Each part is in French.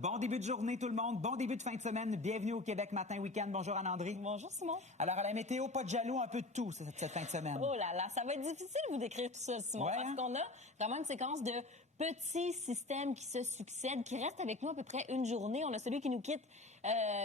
Bon début de journée tout le monde, bon début de fin de semaine, bienvenue au Québec Matin Week-end. Bonjour Anne-André. Bonjour Simon. Alors à la météo, pas de jaloux, un peu de tout cette fin de semaine. Oh là là, ça va être difficile de vous décrire tout ça Simon, parce qu'on a vraiment une séquence de petits systèmes qui se succèdent, qui restent avec nous à peu près une journée. On a celui qui nous quitte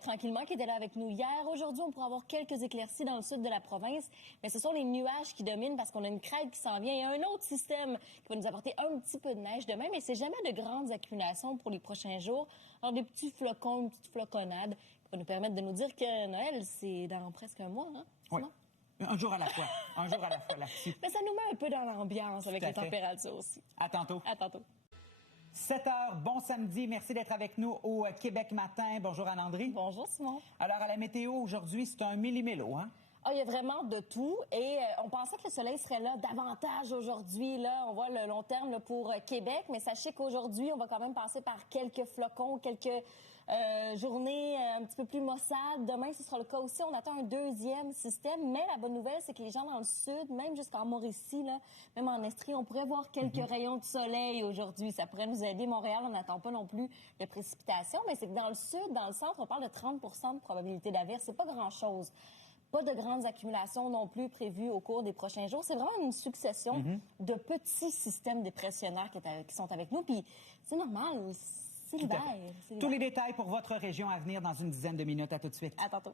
tranquillement, qui était là avec nous hier. Aujourd'hui, on pourra avoir quelques éclaircies dans le sud de la province, mais ce sont les nuages qui dominent parce qu'on a une crête qui s'en vient et un autre système qui va nous apporter un petit peu de neige demain, mais c'est jamais de grandes accumulations pour les prochains jours. Alors des petits flocons, une petite floconnade qui va nous permettre de nous dire que Noël, c'est dans presque un mois, hein? Oui. Un jour à la fois. Un jour à la fois là-dessus. Mais ça nous met un peu dans l'ambiance avec les températures aussi. À tantôt. À tantôt. 7 heures, bon samedi. Merci d'être avec nous au Québec Matin. Bonjour Anne-André. Bonjour Simon. Alors à la météo, aujourd'hui, c'est un millimélo, hein? Ah, il y a vraiment de tout et on pensait que le soleil serait là davantage aujourd'hui. Là, on voit le long terme là, pour Québec, mais sachez qu'aujourd'hui, on va quand même passer par quelques flocons, quelques journées un petit peu plus maussades. Demain, ce sera le cas aussi. On attend un deuxième système, mais la bonne nouvelle, c'est que les gens dans le sud, même jusqu'en Mauricie, là, même en Estrie, on pourrait voir quelques rayons de soleil aujourd'hui. Ça pourrait nous aider. Montréal, on n'attend pas non plus de précipitations, mais c'est que dans le sud, dans le centre, on parle de 30 de probabilité d'averse. C'est pas grand-chose. Pas de grandes accumulations non plus prévues au cours des prochains jours. C'est vraiment une succession de petits systèmes dépressionnaires qui sont avec nous. Puis c'est normal, c'est l'hiver. Tous les détails pour votre région à venir dans une dizaine de minutes. À tout de suite. À tantôt.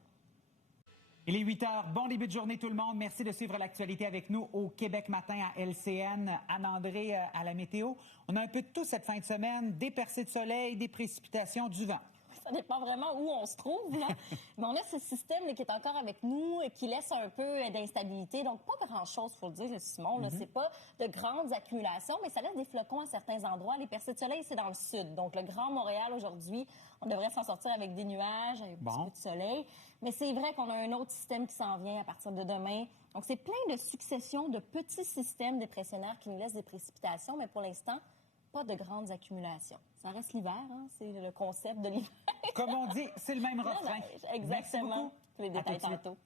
Il est 8 heures. Bon début de journée tout le monde. Merci de suivre l'actualité avec nous au Québec Matin à LCN. Anne-André à la météo. On a un peu de tout cette fin de semaine. Des percées de soleil, des précipitations, du vent. Ça dépend vraiment où on se trouve, là. Mais on a ce système là, qui est encore avec nous et qui laisse un peu d'instabilité. Donc, pas grand-chose, faut le dire, Simon. Là, c'est pas de grandes accumulations, mais ça laisse des flocons à certains endroits. Les percées de soleil, c'est dans le sud. Donc, le Grand Montréal, aujourd'hui, on devrait s'en sortir avec des nuages, avec un petit peu de soleil. Mais c'est vrai qu'on a un autre système qui s'en vient à partir de demain. Donc, c'est plein de successions de petits systèmes dépressionnaires qui nous laissent des précipitations, mais pour l'instant, pas de grandes accumulations. Ça reste l'hiver, hein? C'est le concept de l'hiver. Comme on dit, c'est le même refrain. Exactement. Tous les détails tantôt.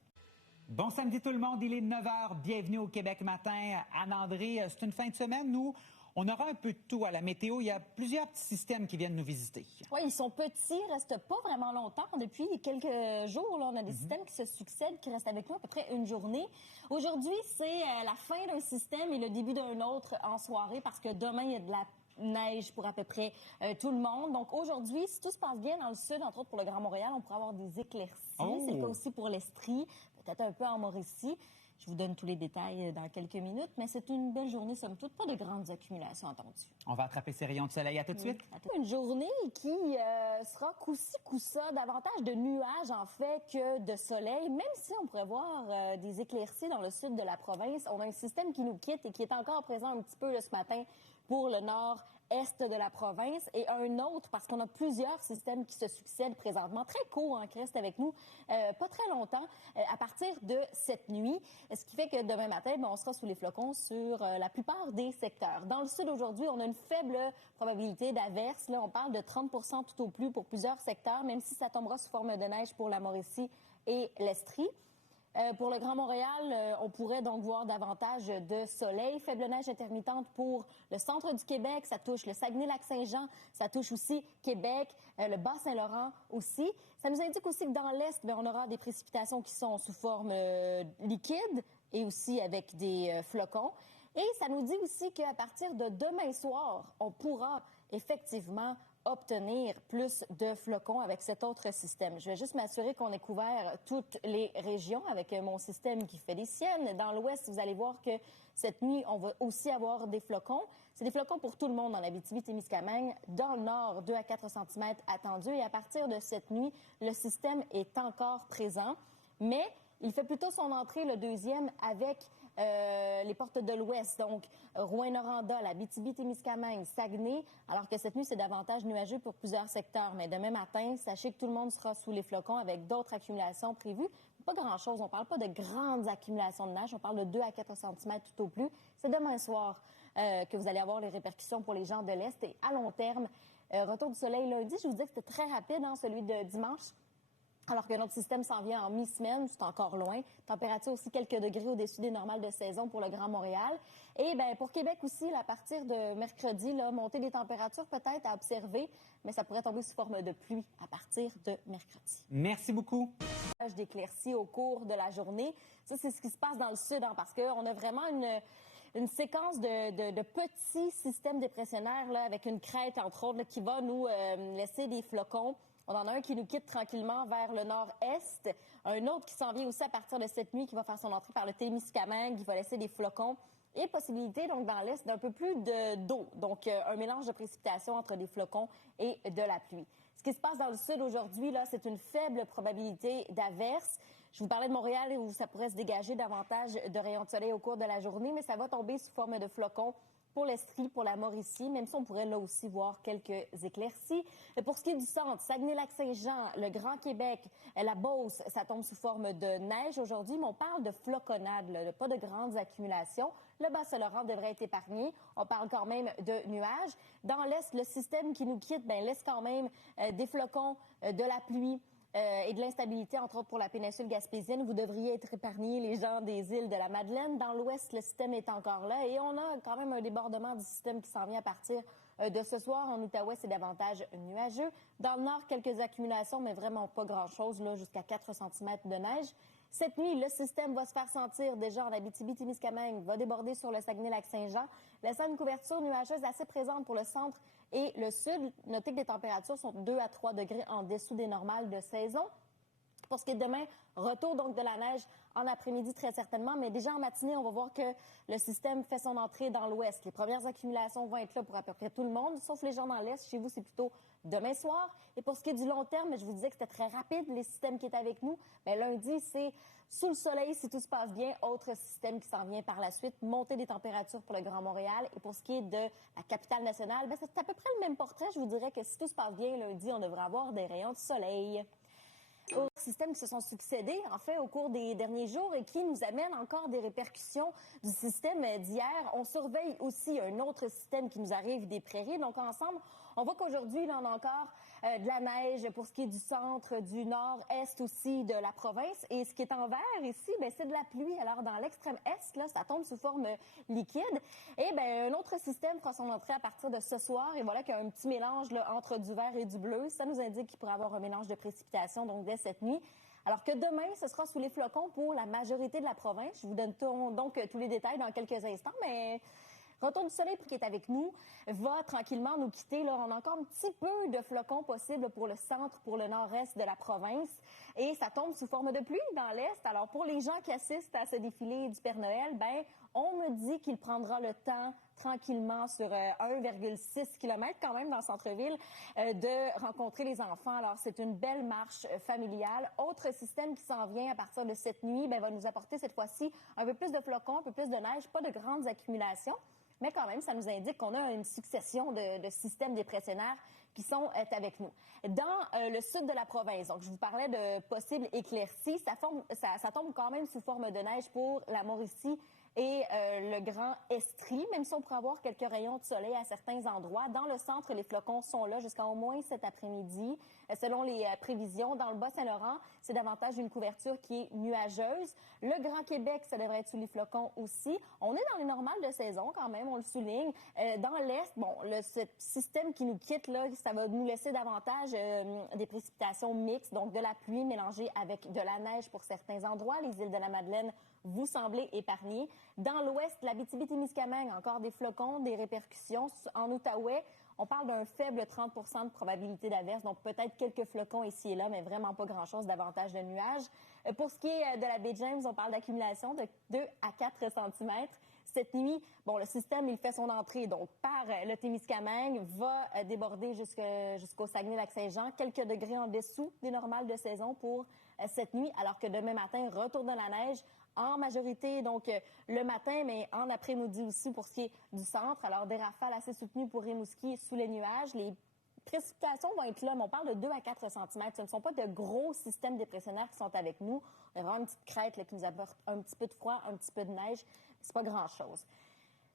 Bon samedi tout le monde, il est 9 h. Bienvenue au Québec Matin. Anne-André, c'est une fin de semaine où on aura un peu de tout à la météo. Il y a plusieurs petits systèmes qui viennent nous visiter. Oui, ils sont petits, ils restent pas vraiment longtemps. Depuis quelques jours, là, on a des systèmes qui se succèdent, qui restent avec nous à peu près une journée. Aujourd'hui, c'est la fin d'un système et le début d'un autre en soirée parce que demain, il y a de la neige pour à peu près tout le monde. Donc aujourd'hui, si tout se passe bien dans le sud, entre autres pour le Grand Montréal, on pourra avoir des éclaircies. C'est le cas aussi pour l'Estrie, peut-être un peu en Mauricie. Je vous donne tous les détails dans quelques minutes, mais c'est une belle journée, somme toute. Pas de grandes accumulations attendues. On va attraper ces rayons de soleil. À tout de suite. Une journée qui sera coup-ci, coup-ça, davantage de nuages, en fait, que de soleil. Même si on pourrait voir des éclaircies dans le sud de la province, on a un système qui nous quitte et qui est encore présent un petit peu ce matin pour le nord-est de la province et un autre parce qu'on a plusieurs systèmes qui se succèdent présentement, très courts, qui restent avec nous pas très longtemps à partir de cette nuit, ce qui fait que demain matin, on sera sous les flocons sur la plupart des secteurs. Dans le sud aujourd'hui, on a une faible probabilité d'averse. Là, on parle de 30 tout au plus pour plusieurs secteurs, même si ça tombera sous forme de neige pour la Mauricie et l'Estrie. Pour le Grand Montréal, on pourrait donc voir davantage de soleil. Faible neige intermittente pour le centre du Québec. Ça touche le Saguenay-Lac-Saint-Jean. Ça touche aussi Québec, le Bas-Saint-Laurent aussi. Ça nous indique aussi que dans l'Est, on aura des précipitations qui sont sous forme liquide et aussi avec des flocons. Et ça nous dit aussi qu'à partir de demain soir, on pourra effectivement obtenir plus de flocons avec cet autre système. Je vais juste m'assurer qu'on ait couvert toutes les régions avec mon système qui fait les siennes. Dans l'ouest, vous allez voir que cette nuit, on va aussi avoir des flocons. C'est des flocons pour tout le monde dans l'Abitibi-Témiscamingue. Dans le nord, 2 à 4 cm attendus. Et à partir de cette nuit, le système est encore présent. Mais il fait plutôt son entrée, le deuxième, avec les portes de l'Ouest, donc Rouyn-Noranda, l'Abitibi-Témiscamingue, Saguenay, alors que cette nuit, c'est davantage nuageux pour plusieurs secteurs. Mais demain matin, sachez que tout le monde sera sous les flocons avec d'autres accumulations prévues. Pas grand-chose, on ne parle pas de grandes accumulations de neige, on parle de 2 à 4 cm tout au plus. C'est demain soir que vous allez avoir les répercussions pour les gens de l'Est. Et à long terme, retour du soleil lundi, je vous disais que c'était très rapide, celui de dimanche. Alors que notre système s'en vient en mi-semaine, c'est encore loin. Température aussi quelques degrés au-dessus des normales de saison pour le Grand Montréal. Et bien, pour Québec aussi, là, à partir de mercredi, là, montée des températures peut-être à observer, mais ça pourrait tomber sous forme de pluie à partir de mercredi. Merci beaucoup. D'éclaircies au cours de la journée. Ça, c'est ce qui se passe dans le sud, hein, parce qu'on a vraiment une séquence de petits systèmes dépressionnaires là, avec une crête, entre autres, là, qui va nous laisser des flocons. On en a un qui nous quitte tranquillement vers le nord-est. Un autre qui s'en vient aussi à partir de cette nuit, qui va faire son entrée par le Témiscamingue, qui va laisser des flocons. Et possibilité, donc, dans l'est, d'un peu plus d'eau. Donc, un mélange de précipitations entre des flocons et de la pluie. Ce qui se passe dans le sud aujourd'hui, là, c'est une faible probabilité d'averse. Je vous parlais de Montréal où ça pourrait se dégager davantage de rayons de soleil au cours de la journée, mais ça va tomber sous forme de flocons pour l'Estrie, pour la Mauricie, même si on pourrait là aussi voir quelques éclaircies. Pour ce qui est du centre, Saguenay-Lac-Saint-Jean, le Grand Québec, la Beauce, ça tombe sous forme de neige aujourd'hui, mais on parle de floconnade, là, pas de grandes accumulations. Le Bas-Saint-Laurent devrait être épargné. On parle quand même de nuages. Dans l'Est, le système qui nous quitte laisse quand même des flocons, de la pluie, et de l'instabilité, entre autres pour la péninsule gaspésienne. Vous devriez être épargnés, les gens des îles de la Madeleine. Dans l'ouest, le système est encore là et on a quand même un débordement du système qui s'en vient à partir de ce soir. En Outaouais, c'est davantage nuageux. Dans le nord, quelques accumulations, mais vraiment pas grand-chose, là, jusqu'à 4 cm de neige. Cette nuit, le système va se faire sentir déjà en Abitibi-Témiscamingue, va déborder sur le Saguenay-Lac-Saint-Jean, laissant une couverture nuageuse assez présente pour le centre et le sud. Notez que les températures sont 2 à 3 degrés en dessous des normales de saison. Pour ce qui est de demain, retour donc de la neige en après-midi très certainement, mais déjà en matinée, on va voir que le système fait son entrée dans l'ouest. Les premières accumulations vont être là pour à peu près tout le monde, sauf les gens dans l'est. Chez vous, c'est plutôt demain soir. Et pour ce qui est du long terme, je vous disais que c'était très rapide, les systèmes qui étaient avec nous. Mais lundi, c'est sous le soleil, si tout se passe bien. Autre système qui s'en vient par la suite, montée des températures pour le Grand Montréal. Et pour ce qui est de la capitale nationale, c'est à peu près le même portrait. Je vous dirais que si tout se passe bien, lundi, on devrait avoir des rayons de soleil. Aux systèmes qui se sont succédés, en fait, au cours des derniers jours et qui nous amènent encore des répercussions du système d'hier. On surveille aussi un autre système qui nous arrive des prairies. Donc, ensemble, on voit qu'aujourd'hui, là, on a encore de la neige pour ce qui est du centre, du nord-est aussi de la province. Et ce qui est en vert ici, c'est de la pluie. Alors, dans l'extrême est, là, ça tombe sous forme liquide. Et un autre système fera son entrée à partir de ce soir. Et voilà qu'il y a un petit mélange là, entre du vert et du bleu. Ça nous indique qu'il pourrait y avoir un mélange de précipitations donc dès cette nuit. Alors que demain, ce sera sous les flocons pour la majorité de la province. Je vous donne donc tous les détails dans quelques instants, mais retour du soleil qui est avec nous va tranquillement nous quitter. Là, on a encore un petit peu de flocons possibles pour le centre, pour le nord-est de la province. Et ça tombe sous forme de pluie dans l'est. Alors, pour les gens qui assistent à ce défilé du Père Noël, on me dit qu'il prendra le temps tranquillement sur 1,6 km quand même dans le centre-ville de rencontrer les enfants. Alors, c'est une belle marche familiale. Autre système qui s'en vient à partir de cette nuit, va nous apporter cette fois-ci un peu plus de flocons, un peu plus de neige, pas de grandes accumulations. Mais quand même, ça nous indique qu'on a une succession de systèmes dépressionnaires qui sont avec nous. Dans le sud de la province, donc je vous parlais de possibles éclaircies, ça tombe quand même sous forme de neige pour la Mauricie et le Grand Estrie, même si on pourrait avoir quelques rayons de soleil à certains endroits. Dans le centre, les flocons sont là jusqu'à au moins cet après-midi. Selon les prévisions, dans le Bas-Saint-Laurent, c'est davantage une couverture qui est nuageuse. Le Grand Québec, ça devrait être sous les flocons aussi. On est dans les normales de saison quand même, on le souligne. Dans l'Est, ce système qui nous quitte, là, ça va nous laisser davantage des précipitations mixtes, donc de la pluie mélangée avec de la neige pour certains endroits. Les îles de la Madeleine, vous semblez épargnés. Dans l'ouest, l'Abitibi-Témiscamingue, encore des flocons, des répercussions. En Outaouais, on parle d'un faible 30 de probabilité d'averse, donc peut-être quelques flocons ici et là, mais vraiment pas grand-chose, davantage de nuages. Pour ce qui est de la baie James, on parle d'accumulation de 2 à 4 cm. Cette nuit, le système, il fait son entrée, donc par le Témiscamingue, va déborder jusqu'au Saguenay-Lac-Saint-Jean, quelques degrés en dessous des normales de saison pour cette nuit, alors que demain matin, retour de la neige en majorité, donc le matin, mais en après-midi aussi pour ce qui est du centre. Alors, des rafales assez soutenues pour Rimouski sous les nuages. Les précipitations vont être là, mais on parle de 2 à 4 cm. Ce ne sont pas de gros systèmes dépressionnaires qui sont avec nous. On a vraiment une petite crête là, qui nous apporte un petit peu de froid, un petit peu de neige. C'est pas grand-chose.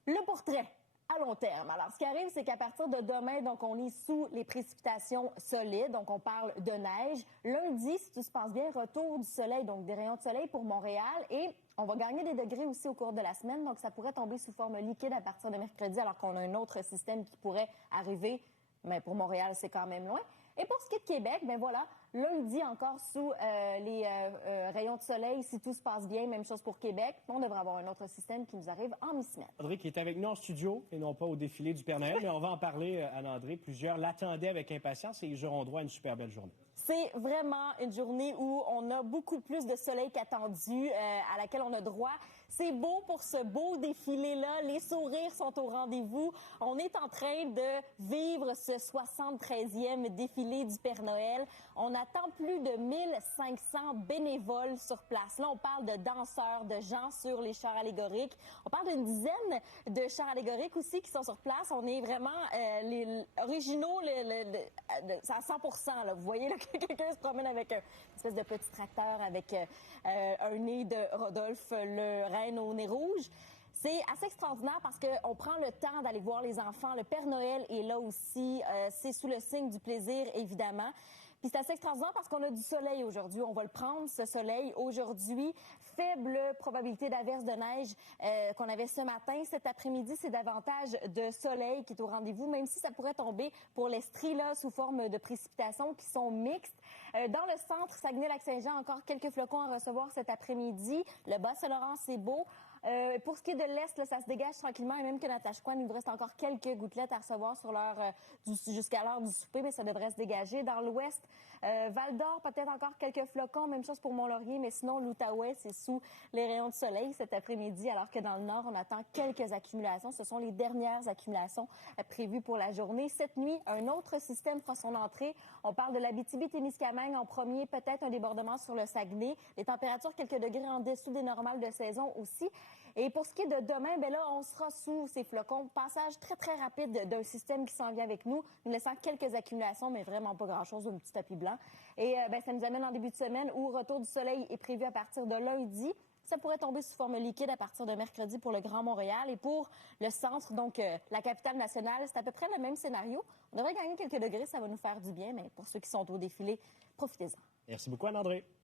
Le portrait à long terme. Alors, ce qui arrive, c'est qu'à partir de demain, donc, on est sous les précipitations solides. Donc, on parle de neige. Lundi, si tout se passe bien, retour du soleil, donc des rayons de soleil pour Montréal. Et on va gagner des degrés aussi au cours de la semaine. Donc, ça pourrait tomber sous forme liquide à partir de mercredi, alors qu'on a un autre système qui pourrait arriver. Mais pour Montréal, c'est quand même loin. Et pour ce qui est de Québec, ben voilà, lundi encore sous les rayons de soleil, si tout se passe bien, même chose pour Québec. On devrait avoir un autre système qui nous arrive en mi-semaine. André qui est avec nous en studio et non pas au défilé du Père Noël, mais on va en parler, Anne-André. Plusieurs l'attendaient avec impatience et ils auront droit à une super belle journée. C'est vraiment une journée où on a beaucoup plus de soleil qu'attendu, à laquelle on a droit. C'est beau pour ce beau défilé-là. Les sourires sont au rendez-vous. On est en train de vivre ce 73e défilé du Père Noël. On attend plus de 1500 bénévoles sur place. Là, on parle de danseurs, de gens sur les chars allégoriques. On parle d'une dizaine de chars allégoriques aussi qui sont sur place. On est vraiment les originaux à 100%. Là. Vous voyez là, que quelqu'un se promène avec une espèce de petit tracteur avec un nez de Rodolphe le Reine au nez rouge. C'est assez extraordinaire parce qu'on prend le temps d'aller voir les enfants. Le Père Noël est là aussi. C'est sous le signe du plaisir, évidemment. Puis c'est assez extraordinaire parce qu'on a du soleil aujourd'hui. On va le prendre, ce soleil, aujourd'hui. Faible probabilité d'averse de neige qu'on avait ce matin. Cet après-midi, c'est davantage de soleil qui est au rendez-vous, même si ça pourrait tomber pour l'Estrie, là, sous forme de précipitations qui sont mixtes. Dans le centre, Saguenay-Lac-Saint-Jean, encore quelques flocons à recevoir cet après-midi. Le Bas-Saint-Laurent, c'est beau. Pour ce qui est de l'Est, là, ça se dégage tranquillement, et même que Natashquan, il nous reste encore quelques gouttelettes à recevoir sur jusqu'à l'heure du souper, mais ça devrait se dégager. Dans l'Ouest, Val-d'Or, peut-être encore quelques flocons, même chose pour Mont-Laurier, mais sinon, l'Outaouais, c'est sous les rayons de soleil cet après-midi, alors que dans le Nord, on attend quelques accumulations. Ce sont les dernières accumulations prévues pour la journée. Cette nuit, un autre système fera son entrée. On parle de l'Abitibi-Témiscamingue en premier, peut-être un débordement sur le Saguenay. Les températures, quelques degrés en dessous des normales de saison aussi. Et pour ce qui est de demain, ben là, on sera sous ces flocons. Passage très, très rapide d'un système qui s'en vient avec nous laissant quelques accumulations, mais vraiment pas grand-chose, un petit tapis blanc. Et ça nous amène en début de semaine où retour du soleil est prévu à partir de lundi. Ça pourrait tomber sous forme liquide à partir de mercredi pour le Grand Montréal. Et pour le centre, donc la capitale nationale, c'est à peu près le même scénario. On devrait gagner quelques degrés, ça va nous faire du bien, mais pour ceux qui sont au défilé, profitez-en. Merci beaucoup, Anne-André.